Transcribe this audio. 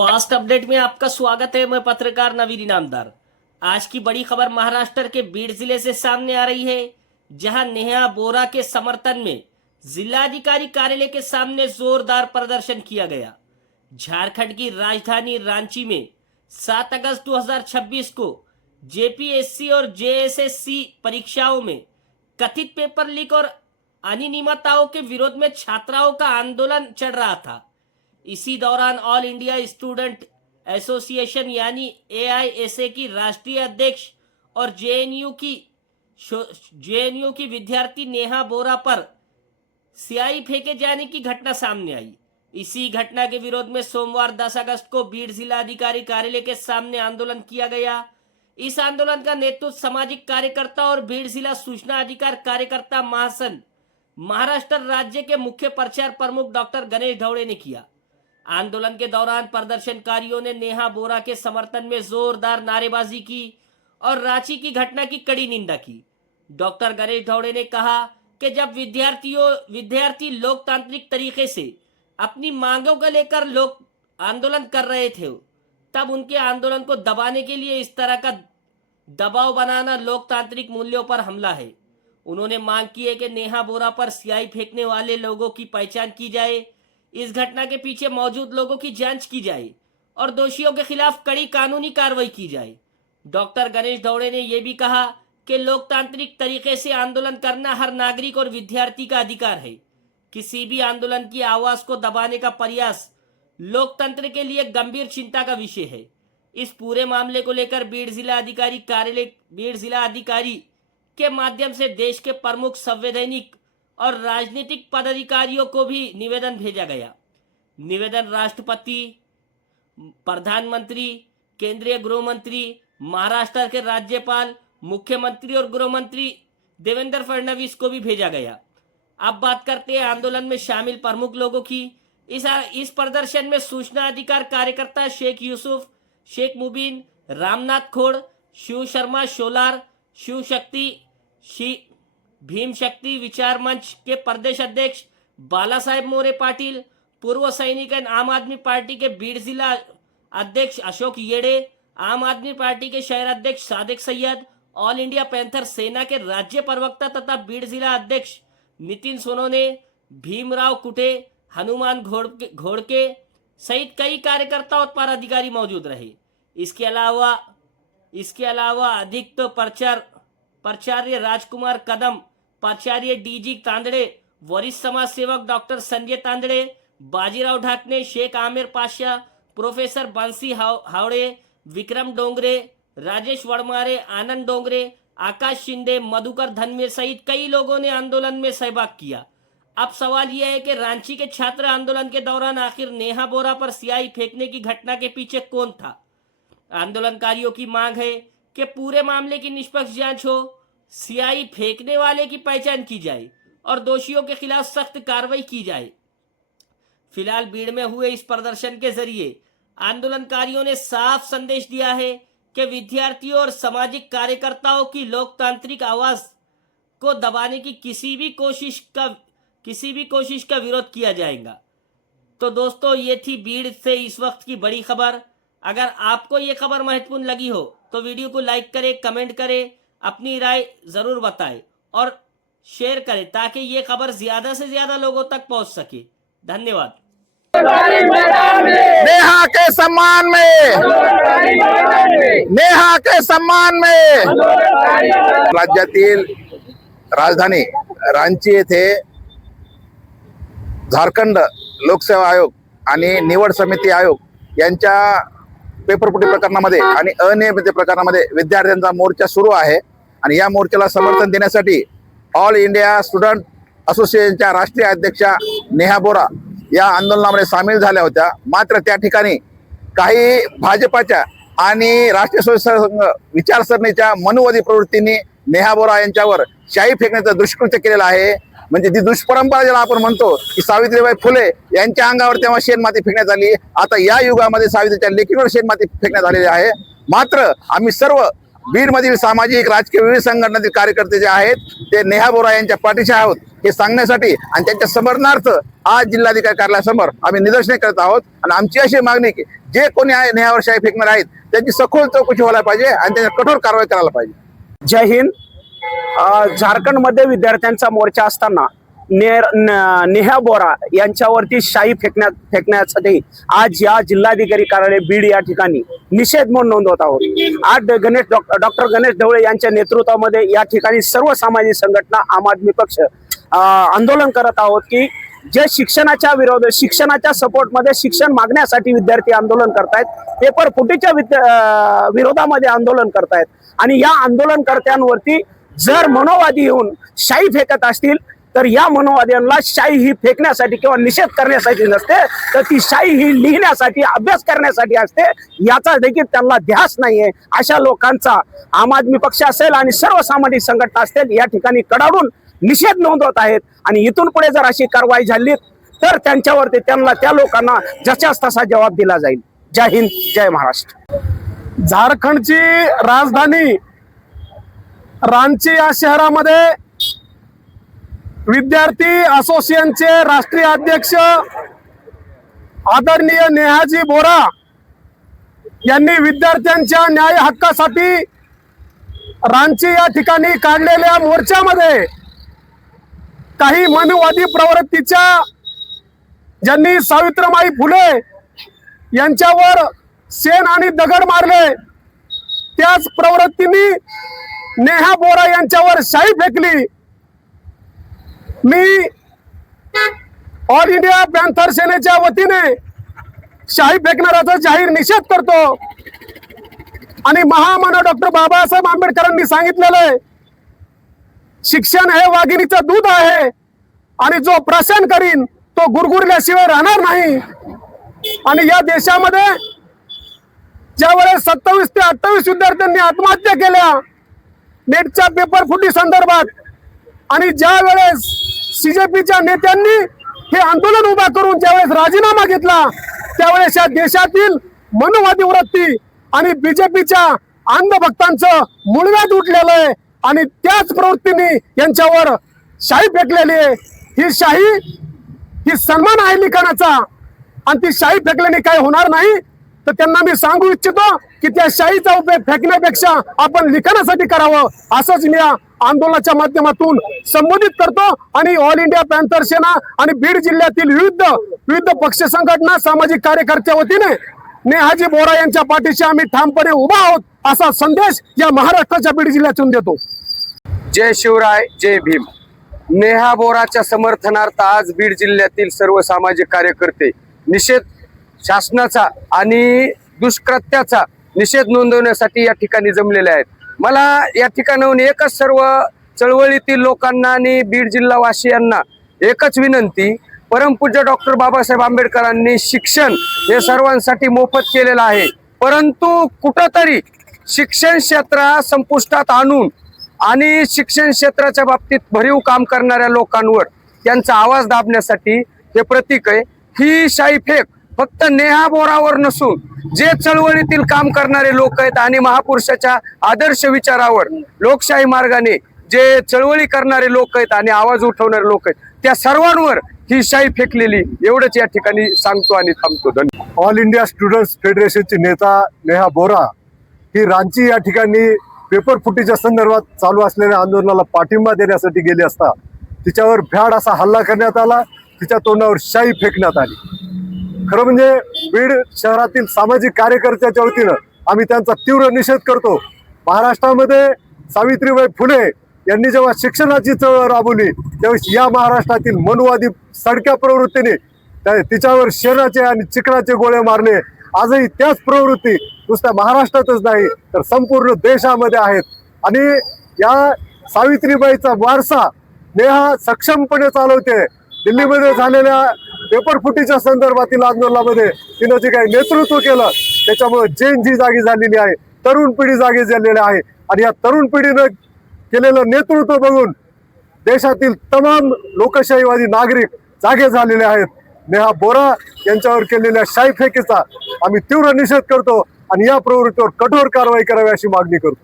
Fast update में आपका स्वागत है। मैं पत्रकार नवीन इनामदार। आज की बड़ी खबर महाराष्ट्र के बीड जिले से सामने आ रही है, जहां नेहा बोरा के समर्थन में जिलाधिकारी कार्यालय के सामने जोरदार प्रदर्शन किया गया। झारखंड की राजधानी रांची में 7 अगस्त 2026 को जेपीएससी और जेएसएससी परीक्षाओं में कथित पेपर लीक और अनियमितताओं के विरोध में छात्राओं का आंदोलन चल रहा था। इसी दौरान ऑल इंडिया स्टूडेंट एसोसिएशन यानी एआईएसए की राष्ट्रीय अध्यक्ष और जेएनयू की विद्यार्थी नेहा बोरा पर स्याही फेंके जाने की घटना सामने आई। इसी घटना के विरोध में सोमवार 10 अगस्त को बीड जिलाधिकारी कार्यालय के सामने आंदोलन किया गया। इस आंदोलन का नेतृत्व सामाजिक कार्यकर्ता और बीड जिला सूचना अधिकार कार्यकर्ता महासंघ महाराष्ट्र राज्य के मुख्य प्रचार प्रमुख डॉक्टर गणेश ढवड़े ने किया। आंदोलन के दौरान प्रदर्शनकारियों ने नेहा बोरा के समर्थन में जोरदार नारेबाजी की और रांची की घटना की कड़ी निंदा की। डॉक्टर गणेश ढवड़े ने कहा कि जब विद्यार्थी लोकतांत्रिक तरीके से अपनी मांगों को लेकर लोग आंदोलन कर रहे थे, तब उनके आंदोलन को दबाने के लिए इस तरह का दबाव बनाना लोकतांत्रिक मूल्यों पर हमला है। उन्होंने मांग की है कि नेहा बोरा पर स्याही फेंकने वाले लोगों की पहचान की जाए, इस घटना के पीछे मौजूद लोगों की जांच की जाए और दोषियों के खिलाफ कड़ी कानूनी कार्रवाई की जाए। डॉक्टर गणेश ढवड़े ने यह भी कहा कि लोकतांत्रिक तरीके से आंदोलन करना हर नागरिक और विद्यार्थी का अधिकार है। किसी भी आंदोलन की आवाज को दबाने का प्रयास लोकतंत्र के लिए गंभीर चिंता का विषय है। इस पूरे मामले को लेकर बीड जिला अधिकारी के माध्यम से देश के प्रमुख संवैधानिक और राजनीतिक पदाधिकारियों को भी निवेदन भेजा गया। निवेदन राष्ट्रपति, प्रधानमंत्री, केंद्रीय गृह मंत्री, महाराष्ट्र के राज्यपाल, मुख्यमंत्री और गृह मंत्री देवेंद्र फडणवीस को भी भेजा गया। अब बात करते हैं आंदोलन में शामिल प्रमुख लोगों की। इस प्रदर्शन में सूचना अधिकार कार्यकर्ता शेख यूसुफ, शेख मुबीन, रामनाथ खोड़, शिव शर्मा शोलार, शिव शक्ति भीम शक्ति विचार मंच के प्रदेश अध्यक्ष बाला साहेब मोरे पाटिल, पूर्व सैनिक आम आदमी पार्टी के बीड जिला अध्यक्ष अशोक येड़े, आम आदमी पार्टी के शहर अध्यक्ष सादिक सैयद, ऑल इंडिया पैंथर सेना के राज्य प्रवक्ता तथा बीड जिला अध्यक्ष नितिन सोनोने, भीमराव कुटे, हनुमान घोड़के सहित कई कार्यकर्ता और पदाधिकारी मौजूद रहे। इसके अलावा अधिक प्राचार्य राजकुमार कदम, प्राचार्य डीजी तांदड़े, वरिष्ठ समाज सेवक डॉक्टर संजय तांदड़े, बाजीराव ढाकने, शेख आमिर पाशा, प्रोफेसर बंसी हावड़े, विक्रम डोंगरे, राजेश वड़मारे, आनंद डोंगरे, आकाश शिंदे, मधुकर धनमेर सहित कई लोगों ने आंदोलन में सहभाग किया। अब सवाल यह है कि रांची के छात्र आंदोलन के दौरान आखिर नेहा बोरा पर स्याही फेंकने की घटना के पीछे कौन था। आंदोलनकारियों की मांग है कि पूरे मामले की निष्पक्ष जांच हो, स्याही फेंकने वाले की पहचान की जाए और दोषियों के खिलाफ सख्त कार्रवाई की जाए। फिलहाल भीड़ में हुए इस प्रदर्शन के जरिए आंदोलनकारियों ने साफ संदेश दिया है कि विद्यार्थियों और सामाजिक कार्यकर्ताओं की लोकतांत्रिक आवाज को दबाने की किसी भी कोशिश का विरोध किया जाएगा। तो दोस्तों, ये थी भीड़ से इस वक्त की बड़ी खबर। अगर आपको ये खबर महत्वपूर्ण लगी हो तो वीडियो को लाइक करें, कमेंट करें, अपनी राय जरूर बताएं और शेयर करें ताकि ये खबर ज्यादा से ज्यादा लोगों तक पहुंच सके। धन्यवाद। नेहा के सम्मान में राज्यातील राजधानी रांची येथे झारखंड लोकसेवा आयोग आणि निवड समिती आयोग यांच्या पेपरफुटी प्रकरणामध्ये आणि अनियमितते प्रकरणामध्ये विद्यार्थ्यांचा मोर्चा सुरू आहे आणि या मोर्चाला समर्थन देण्यासाठी ऑल इंडिया स्टुडंट असोसिएशनच्या राष्ट्रीय अध्यक्षा नेहा बोरा या आंदोलनामध्ये सामील झाल्या होत्या। मात्र त्या ठिकाणी काही भाजपाच्या आणि राष्ट्रीय स्वयंसेवक संघ विचारसरणीच्या मनुवादी प्रवृत्तींनी नेहा बोरा यांच्यावर शाई फेकण्याचं दुष्कृत्य केलेलं आहे। म्हणजे ती दुष्परंपरा ज्याला आपण म्हणतो की सावित्रीबाई फुले यांच्या अंगावर तेव्हा शेणमाती फेकण्यात आली, आता या युगामध्ये सावित्रीच्या लेकीवर शेणमाती फेकण्यात आलेली आहे। मात्र आम्ही सर्व बीड मधील सामाजिक राजकीय विविध संघटनातील कार्यकर्ते जे आहेत ते नेहा बोरा यांच्या पाठीशी आहोत। हे सांगण्यासाठी आणि त्यांच्या समरणार्थ आज जिल्हाधिकारी कार्यालयासमोर आम्ही निदर्शने करत आहोत. आणि आमची अशी मागणी आहे की जे कोणी नेहावर शाई फेकणार आहेत त्यांची सखोल चौकशी व्हायला पाहिजे आणि त्यांच्यावर कठोर कारवाई करायला पाहिजे. जय हिंद. झारखंडमध्ये विद्यार्थ्यांचा मोर्चा असताना नेहा बोरा यांच्यावरती शाई फेकण्यासाठी आज या जिल्हाधिकारी कार्यालय बीड या ठिकाणी निषेध म्हणून नोंदवत आहोत. आज डॉक्टर गणेश ढवळे यांच्या नेतृत्वामध्ये या ठिकाणी सर्व सामाजिक संघटना आम आदमी पक्ष आंदोलन करत आहोत की जे शिक्षणाच्या सपोर्टमध्ये शिक्षण मागण्यासाठी विद्यार्थी आंदोलन करतायत, पेपर फुटीच्या विरोधामध्ये आंदोलन करतायत. आणि या आंदोलनकर्त्यांवरती जर मनोवादी येऊन शाई फेकत असतील तर या मनोवाद्यांना शाई ही फेकण्यासाठी किंवा निषेध करण्यासाठी नसते, तर ती शाई ही लिहिण्यासाठी अभ्यास करण्यासाठी असते. याचा देखील त्यांना ध्यास नाहीये. अशा लोकांचा आम आदमी पक्ष असेल आणि सर्व सामाजिक संघटना असतील या ठिकाणी कडाडून निषेध नोंदवत आहेत. आणि इथून पुढे जर अशी कारवाई झाली तर त्यांच्यावरती त्या लोकांना जशाच तसा जबाब दिला जाईल. जय हिंद, जय महाराष्ट्र. झारखंडची राजधानी रांची या शहरामध्ये विद्यार्थी असोसिएशनचे राष्ट्रीय अध्यक्ष आदरणीय नेहाजी बोरा यांनी विद्यार्थ्यांच्या न्याय हक्कासाठी रांची या ठिकाणी काढलेल्या मोर्चामध्ये काही मनुवादी प्रवृत्तीच्या ज्यांनी सावित्रीबाई फुले यांच्यावर शेण आणि दगड मारले त्याच प्रवृत्तीने नेहा बोरा यांच्यावर शाई फेकली. मी ऑल इंडिया पॅन्थर सेनेच्या वतीने शाई फेकणाऱ्याचा जाहीर निषेध करतो. आणि महामानव डॉक्टर बाबासाहेब आंबेडकरांनी सांगितलेलं आहे, शिक्षण हे वाघिणीचं दूध आहे आणि जो प्राशन करीन तो गुरगुरल्याशिवाय राहणार नाही. आणि या देशामध्ये ज्या वेळेस 27 ते 28 विद्यार्थ्यांनी आत्महत्या केल्या नेटच्या पेपर फुटी संदर्भात आणि ज्या वेळेस सीजेपीच्या नेत्यांनी हे आंदोलन उभा करून ज्यावेळेस राजीनामा घेतला त्यावेळेस या देशातील मनुवादी वृत्ती आणि बीजेपीच्या अंधभक्तांचं मुळव्याध उठलेलं आहे आणि त्याच प्रवृत्तीने यांच्यावर शाई फेकलेली आहे. ही शाई ही सन्मान आहे लिखाणाचा आणि ती शाई फेकल्याने काय होणार नाही. तर त्यांना मी सांगू इच्छितो की त्या शाईचा उपयोग फेकण्यापेक्षा आपण लिखाणासाठी करावं असंच मी या आंदोलनाच्या माध्यमातून संबोधित करतो. आणि ऑल इंडिया पॅन्थर सेना आणि बीड जिल्ह्यातील विविध पक्ष संघटना सामाजिक कार्यकर्त्या वतीने नेहाजी बोरा यांच्या पाठीशी आम्ही ठामपणे उभा आहोत असा संदेश या महाराष्ट्राच्या बीड जिल्ह्यातून देतो. जय शिवराय, जय भीम. नेहा बोराच्या समर्थनार्थ आज बीड जिल्ह्यातील सर्व सामाजिक कार्यकर्ते निषेध शासनाचा आणि दुष्कृत्याचा निषेध नोंदवण्यासाठी या ठिकाणी जमलेले आहेत. मला या ठिकाणाहून एकच सर्व चळवळीतील लोकांना आणि बीड जिल्हावासियांना एकच विनंती, परमपूज्य डॉक्टर बाबासाहेब आंबेडकरांनी शिक्षण हे सर्वांसाठी मोफत केलेलं आहे, परंतु कुठंतरी शिक्षण क्षेत्र संपुष्टात आणून आणि शिक्षण क्षेत्राच्या बाबतीत भरीव काम करणाऱ्या लोकांवर त्यांचा आवाज दाबण्यासाठी हे प्रतीक आहे. ही शाई फेक फक्त नेहा बोरावर नसून जे चळवळीतील काम करणारे लोक आहेत आणि महापुरुषाच्या आदर्श विचारावर लोकशाही मार्गाने जे चळवळी करणारे लोक आहेत आणि आवाज उठवणारे लोक आहेत त्या सर्वांवर ही शाई फेकलेली, एवढंच या ठिकाणी सांगतो आणि थांबतो. धन्यवाद. ऑल इंडिया स्टुडंट्स फेडरेशनची नेता नेहा बोरा ही रांची या ठिकाणी पेपर फुटीच्या संदर्भात चालू असलेल्या आंदोलनाला पाठिंबा देण्यासाठी गेली असता तिच्यावर भ्याड असा हल्ला करण्यात आला, तिच्या तोंडावर शाई फेकण्यात आली. खरं म्हणजे बीड शहरातील सामाजिक कार्यकर्त्याच्या वतीनं आम्ही त्यांचा तीव्र निषेध करतो. महाराष्ट्रामध्ये सावित्रीबाई फुले यांनी जेव्हा शिक्षणाची चळवळ राबवली त्यावेळेस या महाराष्ट्रातील मनुवादी सडक्या प्रवृत्तीने तिच्यावर शेणाचे आणि चिकनाचे गोळे मारले. आजही त्याच प्रवृत्ती नुसत्या महाराष्ट्रातच नाही तर संपूर्ण देशामध्ये आहेत. आणि या सावित्रीबाईचा वारसा नेहा सक्षमपणे चालवते. दिल्लीमध्ये झालेल्या पेपर फुटीच्या संदर्भातील आंदोलनामध्ये तिनं जे काही नेतृत्व केलं त्याच्यामुळे जैन जी जागी झालेली आहे, तरुण पिढी जागी झालेली आहे. आणि या तरुण पिढीनं केलेलं नेतृत्व बघून देशातील तमाम लोकशाहीवादी नागरिक जागे झालेले आहेत. नेहा बोरा यांच्यावर केलेल्या शाई फेकीचा आम्ही तीव्र निषेध करतो आणि या प्रवृत्तीवर कठोर कारवाई करावी अशी मागणी करतो.